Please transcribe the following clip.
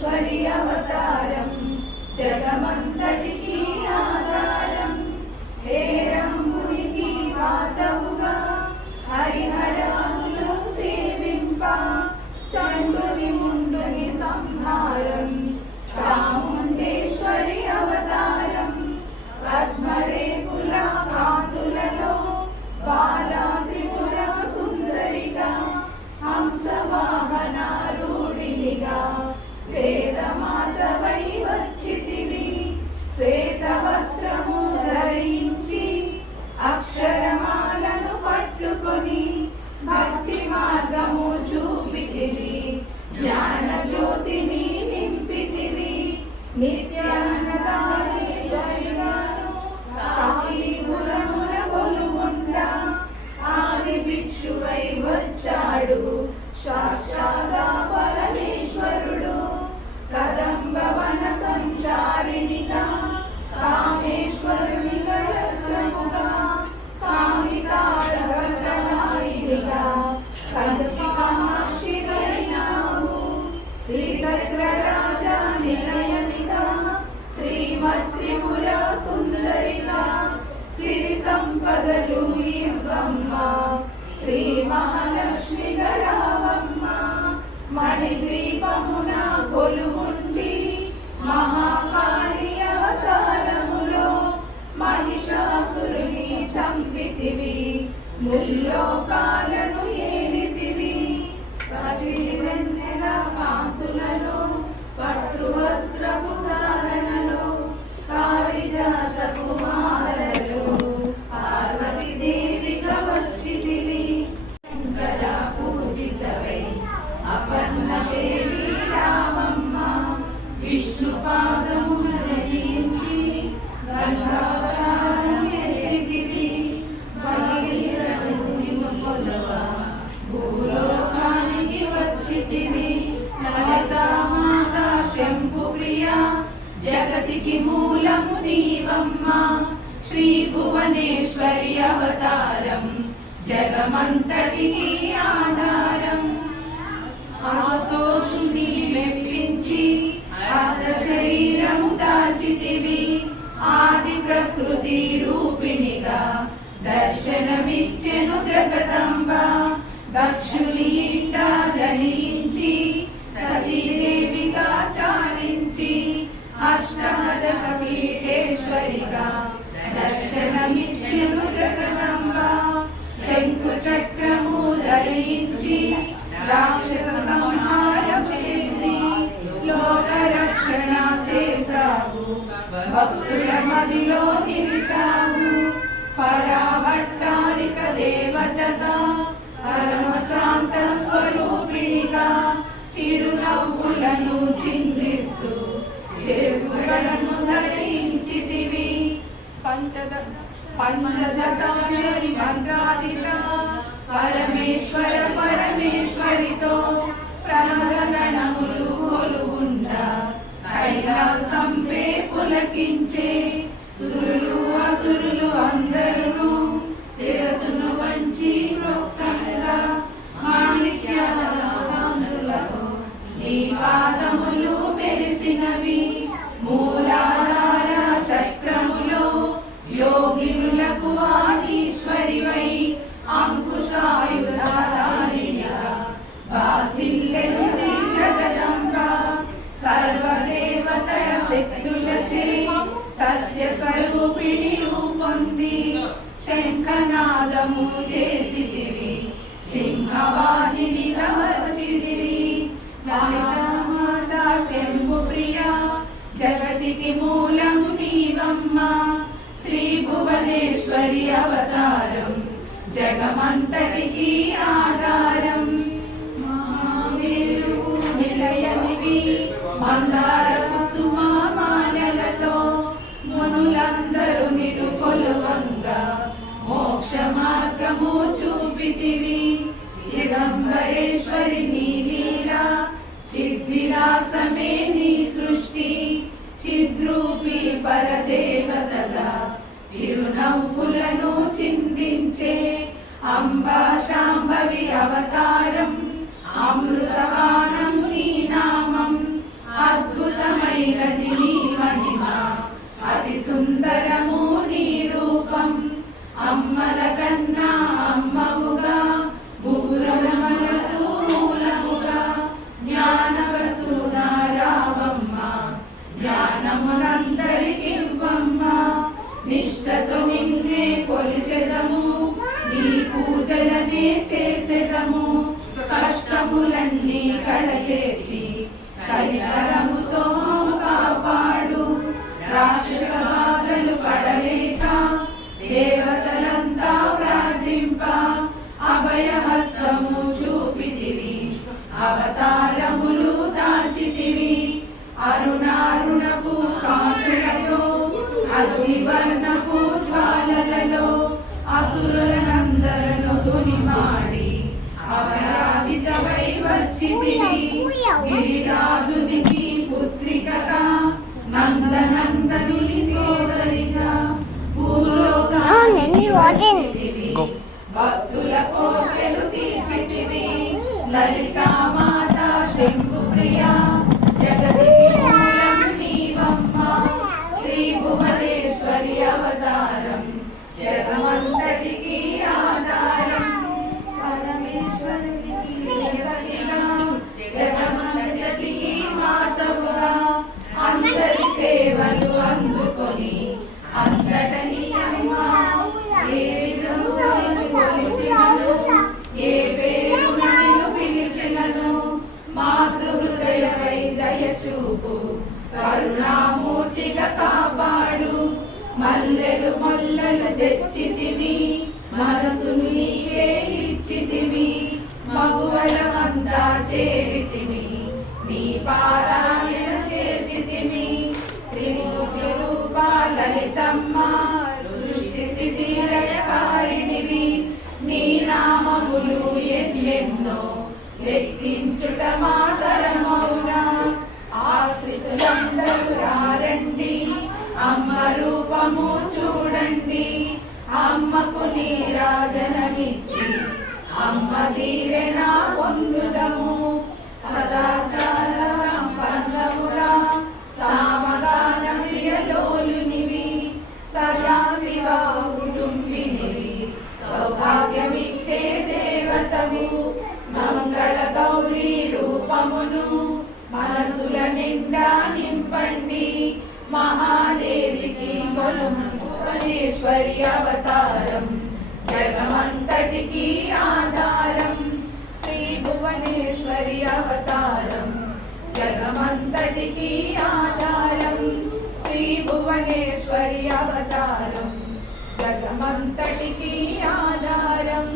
చాముండేశ్వరి అవతారం జగమంతటికి Nitya మహాలక్ష్మి గరావమ్మ మణిద్వీపమున కొలువుండి మహాకాళి అవతారములో మహిషాసురుని చంపితివి. ముల్లో భువనేశ్వరి అవతారం జగమంతటికి ఆధారం. ఆశోషుని మెప్పించి అర్ధ శరీరము దాచితివి ఆది ప్రకృతి రూపిణిగా. దర్శనమిచ్చెను జగదంబ దక్షుని భక్తుల మదిలో నిలిచావు పరాభట్టారిక దేవతగా పరమశాంత స్వరూపిణిగా చిరునవ్వులను చిందిస్తూ చెరుకులను ధరించితివి. పంచద పంచదశాక్షరి మంత్రాదిగా పరమేశ్వర పులకించే సురులు అసురులు అందరును శిరసును శంఖనాదము చేసిదివి సింహవాహిని వచ్చిదివి లలితామాత శంభు ప్రియ జగతికి మూలము నీవమ్మ. శ్రీ భువనేశ్వరి అవతారం జగమంతటికి ఆధారం. మహామేరు నిలయనివి మందార మార్గము చూపితివి. చిదంబరేశ్వరి నీ లీలా చిద్విలాసమే నీ సృష్టి చిద్రూపి పరదేవతగా చిరునవ్వులను చిందించే అంబా శాంభవి అవతారం అమృతవానం కళయేచి కనికరముతో కాపాడు. రాక్షస బాధలు పడలేక దేవతలంతా ప్రార్థింప అభయహస్తము చూపితివి. అవతారములు దాచితివి అరుణారుణపు కాకులలో అగ్నివర్ణపు జ్వాలలలో వచ్చితివి గిరిరాజునికి పుత్రికగా నందనందనుని సోదరిగా భక్తుల కోసలు తీసితివి. శంభు ప్రియ జగదికి మల్లెలు మల్లెలు తెచ్చితివి మనసును నీకే ఇచ్చితివి మగువలమంతా చేరితివి నీ పారాయణ చేసితివి. త్రిమూర్తి రూపా లలితమ్మ సృష్టి స్థితి లయకారిణివి నీ నామములు ఎన్నెన్నో లెక్కించుట మాతరమౌనా. ఆశ్రితులందరూ రారండి అమ్మ రూపము దీవెన పొందుదము. సదాచార సంపన్నముగా సామగాన ప్రియలోలునివి సదా శివ కుటుంబినివి. సౌభాగ్యమిచ్చే దేవతవు మంగళ గౌరీ రూపమును మనసుల నిండా నింపండి. మహాదేవికి భువనేశ్వరి అవతారం. జగమంతటికి ఆధారం భువనేశ్వరి అవతారం జగమంతటికి ఆధారం. శ్రీ భువనేశ్వరి అవతారం జగమంతటికి ఆధారం.